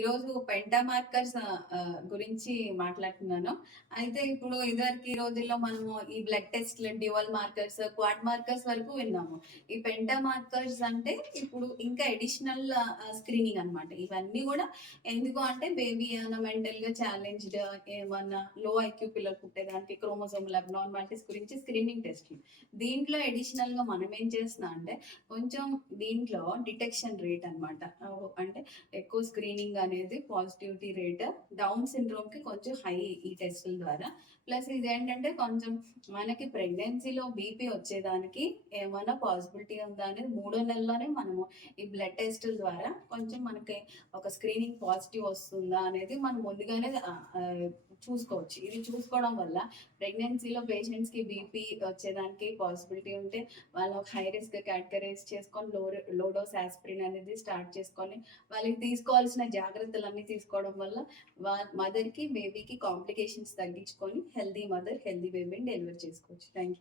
ఈరోజు పెంటా మార్కర్స్ గురించి మాట్లాడుతున్నాను. అయితే ఇప్పుడు ఇదివరకు రోజుల్లో మనము ఈ blood test dual markers quad markers వరకు విన్నాము. ఈ పెంటా మార్కర్స్ అంటే ఇప్పుడు ఇంకా ఎడిషనల్ స్క్రీనింగ్ అన్నమాట. ఇవన్నీ కూడా ఎందుకు అంటే బేబీ ఏమైనా మెంటల్గా ఛాలెంజ్డ్ ఏమన్నా లో ఐక్యూ పిల్లలు పుట్టేదానికి క్రోమోజోమల్ అబ్నార్మాలిటీస్ గురించి స్క్రీనింగ్ టెస్ట్ దీంట్లో అడిషనల్గా మనం ఏం చేస్తున్నాం అంటే కొంచెం దీంట్లో డిటెక్షన్ రేట్ అన్నమాట. అంటే ఎక్కువ స్క్రీనింగ్ అనేది పాజిటివిటీ రేట్ డౌన్ సిండ్రోమ్కి కొంచెం హై ఈ టెస్టుల ద్వారా. ప్లస్ ఇది ఏంటంటే కొంచెం మనకి ప్రెగ్నెన్సీలో బీపీ వచ్చేదానికి ఏమైనా పాసిబిలిటీ ఉందా అనేది మూడో నెలలోనే మనము ఈ బ్లడ్ టెస్టుల ద్వారా కొంచెం మనకి ఒక స్క్రీనింగ్ పాజిటివ్ వస్తుందా అనేది మనం ముందుగానే చూసుకోవచ్చు. ఇది చూసుకోవడం వల్ల ప్రెగ్నెన్సీలో పేషెంట్స్కి బీపీ వచ్చేదానికి పాసిబిలిటీ ఉంటే వాళ్ళు ఒక హై రిస్క్ కేటగరైజ్ చేసుకొని లో లోడోస్ ఆస్పిరిన్ అనేది స్టార్ట్ చేసుకొని వాళ్ళకి తీసుకోవాల్సిన జాగ్రత్తలన్నీ తీసుకోవడం వల్ల వా మదర్కి బేబీకి కాంప్లికేషన్స్ తగ్గించుకొని హెల్దీ మదర్ హెల్దీ బేబీని డెలివర్ చేసుకోవచ్చు. Thank you